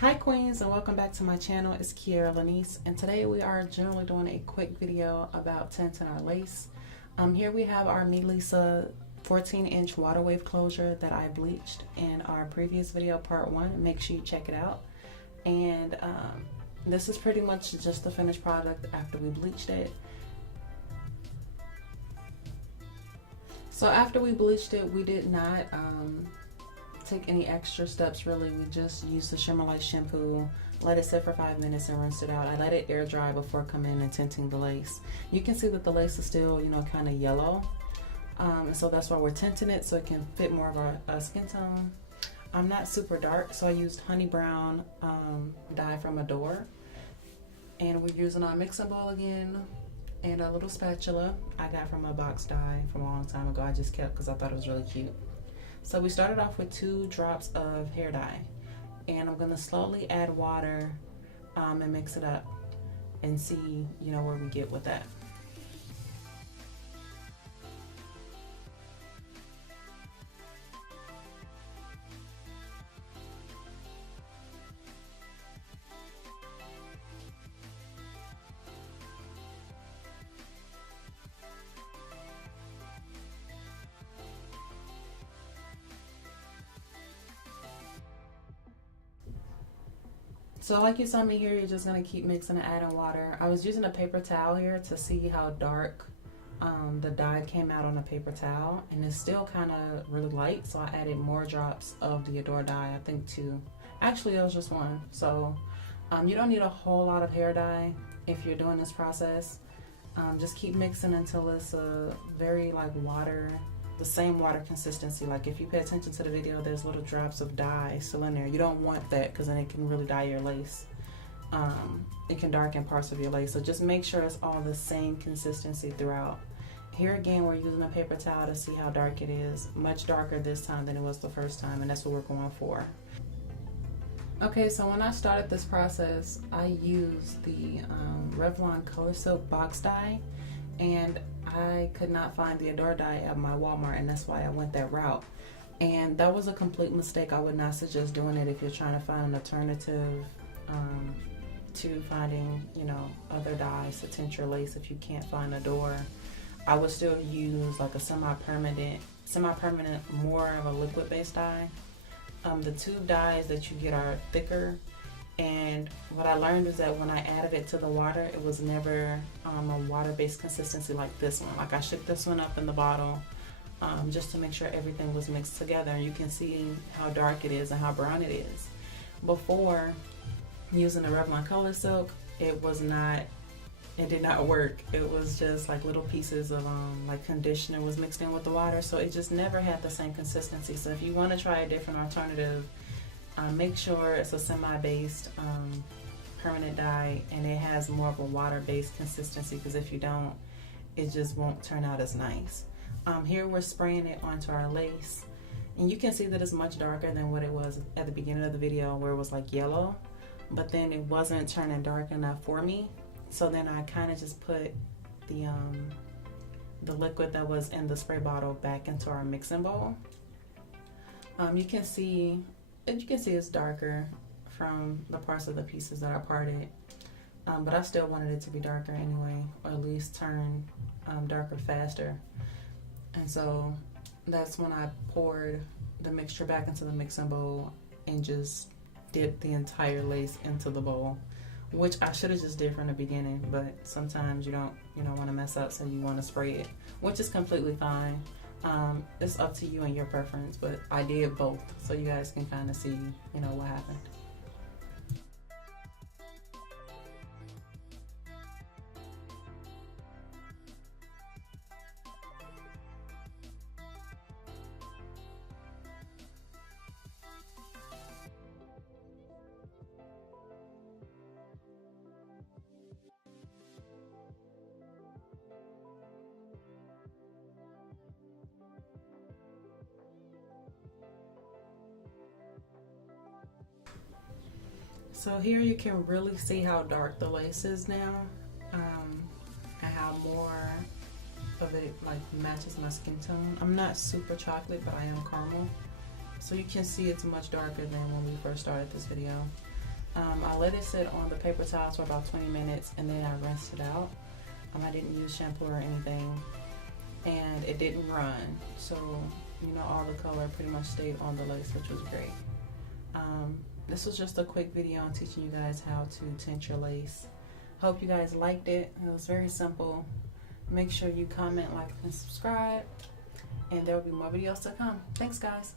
Hi Queens, and welcome back to my channel. It's Kiera Lanice, and today we are generally doing a quick video about tinting our lace. Here we have our Melissa 14-inch water wave closure that I bleached in our previous video, part 1. Make sure you check it out. And this is pretty much just the finished product after we bleached it. So after we bleached it, we did not take any extra steps really. We just used the Shimmer Light shampoo, let it sit for 5 minutes and rinsed it out. I let it air dry before coming in and tinting the lace. You can see that the lace is still, kind of yellow. And so that's why we're tinting it, so it can fit more of our skin tone. I'm not super dark, so I used honey brown dye from Adore. And we're using our mixing bowl again and a little spatula I got from a box dye from a long time ago. I just kept because I thought it was really cute. So we started off with 2 drops of hair dye, and I'm gonna slowly add water and mix it up and see, where we get with that. So like you saw me here, you're just gonna keep mixing and adding water. I was using a paper towel here to see how dark the dye came out on a paper towel, and it's still kind of really light, so I added more drops of the Adore dye, I think 2. Actually, it was just 1. So you don't need a whole lot of hair dye if you're doing this process. Just keep mixing until it's a very the same water consistency. Like if you pay attention to the video, there's little drops of dye still in there. You don't want that because then it can really dye your lace. It can darken parts of your lace. So just make sure it's all the same consistency throughout. Here again, we're using a paper towel to see how dark it is. Much darker this time than it was the first time, and that's what we're going for. Okay, so when I started this process, I used the Revlon Color Silk box dye, and I could not find the Adore dye at my Walmart, and that's why I went that route. And that was a complete mistake. I would not suggest doing it if you're trying to find an alternative to finding, other dyes to tint your lace. If you can't find Adore, I would still use like a semi-permanent, more of a liquid-based dye. The tube dyes that you get are thicker. And what I learned is that when I added it to the water, it was never a water-based consistency like this one. Like I shook this one up in the bottle just to make sure everything was mixed together. And you can see how dark it is and how brown it is. Before using the Revlon Color Silk, it did not work. It was just like little pieces of conditioner was mixed in with the water. So it just never had the same consistency. So if you want to try a different alternative, make sure it's a semi-based permanent dye and it has more of a water-based consistency, because if you don't, it just won't turn out as nice. Here we're spraying it onto our lace, and you can see that it's much darker than what it was at the beginning of the video where it was like yellow, but then it wasn't turning dark enough for me. So then I kind of just put the liquid that was in the spray bottle back into our mixing bowl. You can see it's darker from the parts of the pieces that are parted, but I still wanted it to be darker anyway, or at least turn darker faster. And so that's when I poured the mixture back into the mixing bowl and just dipped the entire lace into the bowl, which I should have just did from the beginning, but sometimes you don't want to mess up, so you want to spray it, which is completely fine. It's up to you and your preference, but I did both so you guys can kind of see, what happened. So here you can really see how dark the lace is now, and how more of it matches my skin tone. I'm not super chocolate, but I am caramel. So you can see it's much darker than when we first started this video. I let it sit on the paper towels for about 20 minutes and then I rinsed it out. I didn't use shampoo or anything, and it didn't run. So, you know, all the color pretty much stayed on the lace, which was great. This was just a quick video on teaching you guys how to tint your lace. Hope you guys liked it. It was very simple. Make sure you comment, like, and subscribe, and there will be more videos to come. Thanks, guys.